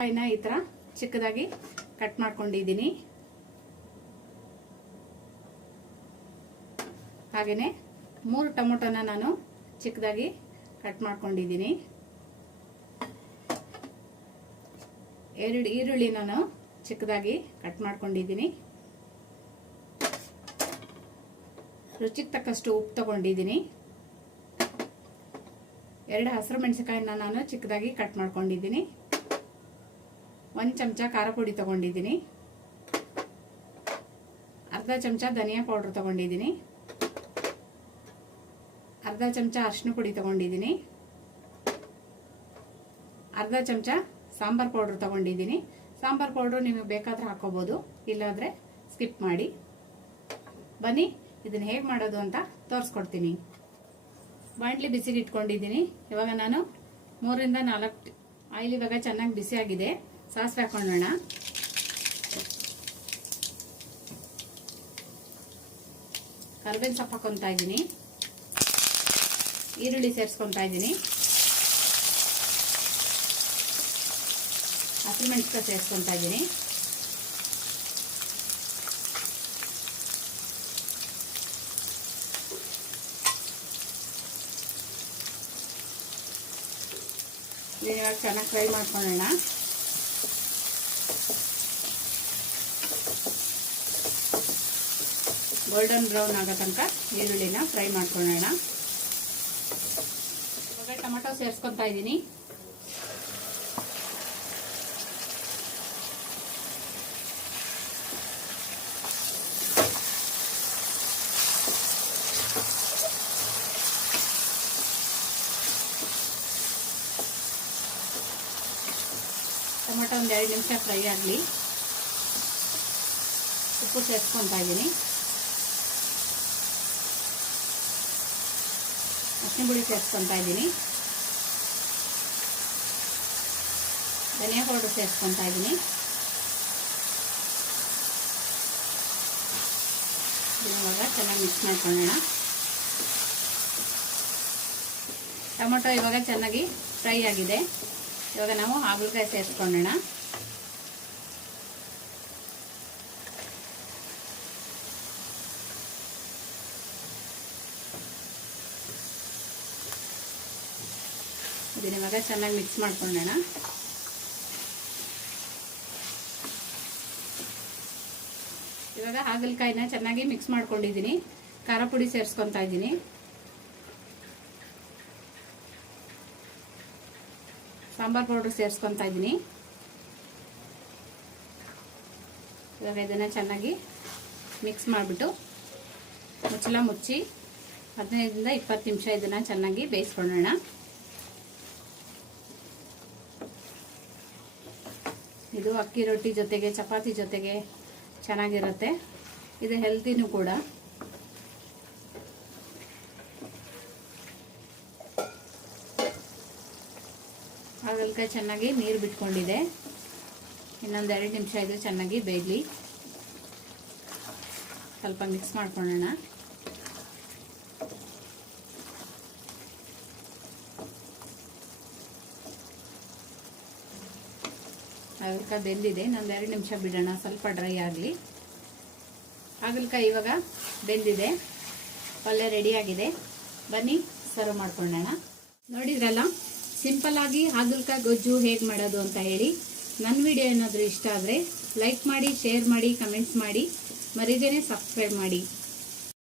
ಕಾಯಿನ ಈ ಥರ ಚಿಕ್ಕದಾಗಿ ಕಟ್ ಮಾಡ್ಕೊಂಡಿದ್ದೀನಿ. ಹಾಗೆಯೇ ಮೂರು ಟೊಮೊಟೊನ ನಾನು ಚಿಕ್ಕದಾಗಿ ಕಟ್ ಮಾಡ್ಕೊಂಡಿದ್ದೀನಿ. ಎರಡು ಈರುಳ್ಳಿ ನಾನು ಚಿಕ್ಕದಾಗಿ ಕಟ್ ಮಾಡ್ಕೊಂಡಿದ್ದೀನಿ. ರುಚಿಗೆ ತಕ್ಕಷ್ಟು ಉಪ್ಪು ತಗೊಂಡಿದ್ದೀನಿ. ಎರಡು ಹಸಿರು ಮೆಣಸಿನಕಾಯಿನ ನಾನು ಚಿಕ್ಕದಾಗಿ ಕಟ್ ಮಾಡ್ಕೊಂಡಿದ್ದೀನಿ. ಒಂದು ಚಮಚ ಖಾರ ಪುಡಿ ತಗೊಂಡಿದ್ದೀನಿ. ಅರ್ಧ ಚಮಚ ಧನಿಯಾ ಪೌಡ್ರ್ ತೊಗೊಂಡಿದ್ದೀನಿ. ಅರ್ಧ ಚಮಚ ಅರಿಶಿನ ಪುಡಿ ತಗೊಂಡಿದ್ದೀನಿ. ಅರ್ಧ ಚಮಚ ಸಾಂಬಾರ್ ಪೌಡ್ರ್ ತಗೊಂಡಿದ್ದೀನಿ. ಸಾಂಬಾರ್ ಪೌಡ್ರು ನಿಮಗೆ ಬೇಕಾದ್ರೆ ಹಾಕೋಬೋದು, ಇಲ್ಲಾಂದರೆ ಸ್ಕಿಪ್ ಮಾಡಿ. ಬನ್ನಿ, ಇದನ್ನು ಹೇಗೆ ಮಾಡೋದು ಅಂತ ತೋರಿಸ್ಕೊಡ್ತೀನಿ. ಬಾಂಡ್ಲಿ ಬಿಸಿಗೆ ಇಟ್ಕೊಂಡಿದ್ದೀನಿ ಇವಾಗ ನಾನು ಮೂರಿಂದ ನಾಲ್ಕು ಆಯಿಲ್ ಇವಾಗ ಚೆನ್ನಾಗಿ ಬಿಸಿಯಾಗಿದೆ. ಸಾಸಿವೆ ಹಾಕೊಳ್ಳೋಣ ಕರ್ಬೇವಿನ ಸೊಪ್ಪು ಹಾಕೊತಾ ಇದ್ದೀನಿ. ಈರುಳ್ಳಿ ಸೇರಿಸ್ಕೊತಾ ಇದ್ದೀನಿ. ಹಸಿರು ಮೆಣಸಿನ ಸೇರಿಸ್ಕೊತಾ ಇದ್ದೀನಿ. ಇದನ್ನ ಇವಾಗ ಚೆನ್ನಾಗಿ ಫ್ರೈ ಮಾಡ್ಕೊಳ್ಳೋಣ ಗೋಲ್ಡನ್ ಬ್ರೌನ್ ಆಗೋ ತನಕ ಈರುಳ್ಳಿನ ಫ್ರೈ ಮಾಡ್ಕೊಳ್ಳೋಣ. ಇವಾಗ ಟೊಮೆಟೊ ಸೇರಿಸ್ಕೊತಾ ಇದ್ದೀನಿ. ಟೊಮೆಟೊ ಒಂದು ಎರಡು ನಿಮಿಷ ಫ್ರೈ ಆಗಲಿ. ಉಪ್ಪು ಸೇರಿಸ್ಕೊತಾ ಇದ್ದೀನಿ. ಅರಿಶಿನ ಪುಡಿ ಸೇರಿಸ್ಕೊತಾ ಇದ್ದೀನಿ. ಧನಿಯಾ ಪೌಡರ್ ಸೇರಿಸ್ಕೊತಾ ಇದ್ದೀನಿ. ಇವಾಗ ಚೆನ್ನಾಗಿ ಮಿಕ್ಸ್ ಮಾಡ್ಕೊಳ್ಳೋಣ. ಟೊಮೊಟೊ ಇವಾಗ ಚೆನ್ನಾಗಿ ಫ್ರೈ ಆಗಿದೆ. ಇವಾಗ ನಾವು ಹಾಗಲಕಾಯಿ ಸೇರಿಸ್ಕೊಳ್ಳೋಣ. ಇದನ್ನ ಇವಾಗ ಚೆನ್ನಾಗಿ ಮಿಕ್ಸ್ ಮಾಡ್ಕೊಳ್ಳೋಣ ಇವಾಗ ಹಾಗಲಕಾಯಿನ ಚೆನ್ನಾಗಿ ಮಿಕ್ಸ್ ಮಾಡ್ಕೊಂಡಿದ್ದೀನಿ. ಖಾರ ಪುಡಿ ಸೇರಿಸ್ಕೊತಾ ಇದ್ದೀನಿ. ಸಾಂಬಾರ್ ಪೌಡ್ರ್ ಸೇರಿಸ್ಕೊತಾ ಇದ್ದೀನಿ. ಇವಾಗ ಇದನ್ನು ಚೆನ್ನಾಗಿ ಮಿಕ್ಸ್ ಮಾಡಿಬಿಟ್ಟು ಮುಚ್ಚಲ ಮುಚ್ಚಿ ಹದಿನೈದರಿಂದ ಇಪ್ಪತ್ತು ನಿಮಿಷ ಇದನ್ನು ಚೆನ್ನಾಗಿ ಬೇಯಿಸ್ಕೊಳ್ಳೋಣ. ಇದು ಅಕ್ಕಿ ರೊಟ್ಟಿ ಜೊತೆಗೆ, ಚಪಾತಿ ಜೊತೆಗೆ ಚೆನ್ನಾಗಿರುತ್ತೆ. ಇದು ಹೆಲ್ತಿನೂ ಕೂಡ. ಹಾಗಲ್ಕಾಯಿ ಚೆನ್ನಾಗಿ ನೀರು ಬಿಟ್ಕೊಂಡಿದೆ. ಇನ್ನೊಂದು ಎರಡು ನಿಮಿಷ ಇದು ಚೆನ್ನಾಗಿ ಬೇಯಲಿ. ಸ್ವಲ್ಪ ಮಿಕ್ಸ್ ಮಾಡ್ಕೊಳ್ಳೋಣ. ಹಾಗಲ್ಕಾಯಿ ಬೆಂದಿದೆ. ಇನ್ನೊಂದು ಎರಡು ನಿಮಿಷ ಬಿಡೋಣ. ಸ್ವಲ್ಪ ಡ್ರೈ ಆಗಲಿ. ಹಾಗಲ್ಕಾಯಿ ಇವಾಗ ಬೆಂದಿದೆ. ಪಲ್ಯ ರೆಡಿಯಾಗಿದೆ ಬನ್ನಿ ಸರ್ವ್ ಮಾಡ್ಕೊಳ್ಳೋಣ ನೋಡಿದ್ರಲ್ಲ ಸಿಂಪಲ್ ಆಗಿ ಹಾಗಲ್ಕಾಯಿ ಗೊಜ್ಜು ಹೇಗೆ ಮಾಡೋದು ಅಂತ ಹೇಳಿ. ನನ್ನ ವಿಡಿಯೋ ಏನಾದರೂ ಇಷ್ಟ ಆದರೆ ಲೈಕ್ ಮಾಡಿ ಶೇರ್ ಮಾಡಿ ಕಮೆಂಟ್ಸ್ ಮಾಡಿ. ಮರಿದೇನೆ ಸಬ್ಸ್ಕ್ರೈಬ್ ಮಾಡಿ.